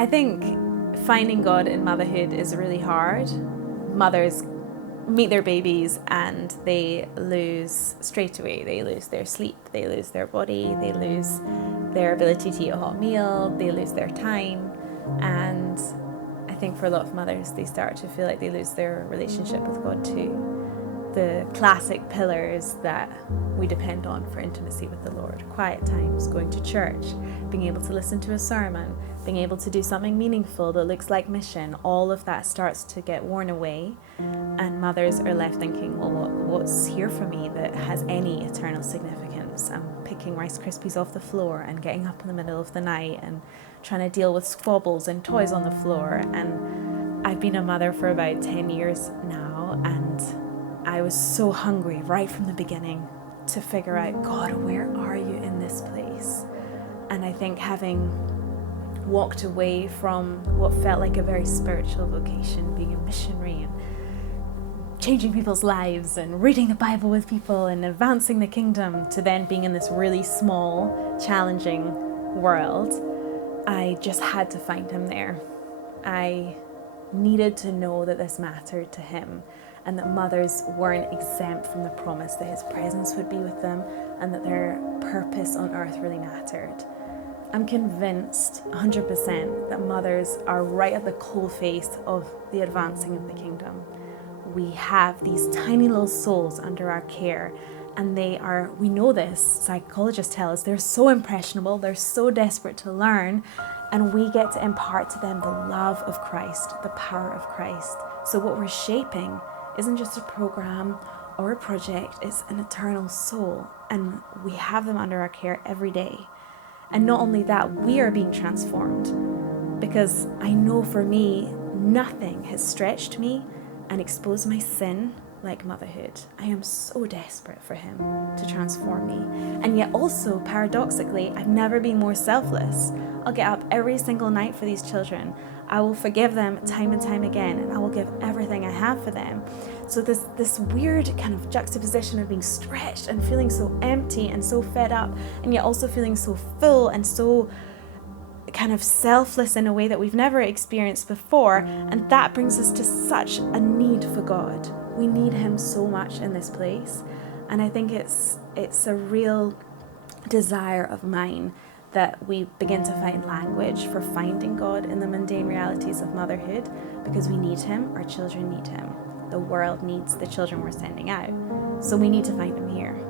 I think finding God in motherhood is really hard. Mothers meet their babies and they lose straight away. They lose their sleep, they lose their body, they lose their ability to eat a hot meal, they lose their time. And I think for a lot of mothers, they start to feel like they lose their relationship with God too. The classic pillars that we depend on for intimacy with the Lord: quiet times, going to church, being able to listen to a sermon, being able to do something meaningful that looks like mission. All of that starts to get worn away, and mothers are left thinking, well, what's here for me that has any eternal significance? I'm picking Rice Krispies off the floor and getting up in the middle of the night and trying to deal with squabbles and toys on the floor. And I've been a mother for about 10 years now, and I was so hungry right from the beginning to figure out, God, where are you in this place? And I think having walked away from what felt like a very spiritual vocation, being a missionary and changing people's lives and reading the Bible with people and advancing the kingdom, to then being in this really small, challenging world, I just had to find him there. I needed to know that this mattered to him, and that mothers weren't exempt from the promise that his presence would be with them and that their purpose on earth really mattered. I'm convinced 100% that mothers are right at the coalface of the advancing of the kingdom. We have these tiny little souls under our care, and we know this, psychologists tell us, they're so impressionable, they're so desperate to learn, and we get to impart to them the love of Christ, the power of Christ. So what we're shaping isn't just a program or a project, it's an eternal soul, and we have them under our care every day. And not only that, we are being transformed, because I know for me, nothing has stretched me and exposed my sin like motherhood. I am so desperate for him to transform me. And yet also, paradoxically, I've never been more selfless. I'll get up every single night for these children. I will forgive them time and time again, and I will give everything I have for them. So this weird kind of juxtaposition of being stretched and feeling so empty and so fed up, and yet also feeling so full and so kind of selfless in a way that we've never experienced before. And that brings us to such a need for God. We need him so much in this place. And I think it's a real desire of mine that we begin to find language for finding God in the mundane realities of motherhood, because we need him, our children need him, the world needs the children we're sending out. So we need to find him here.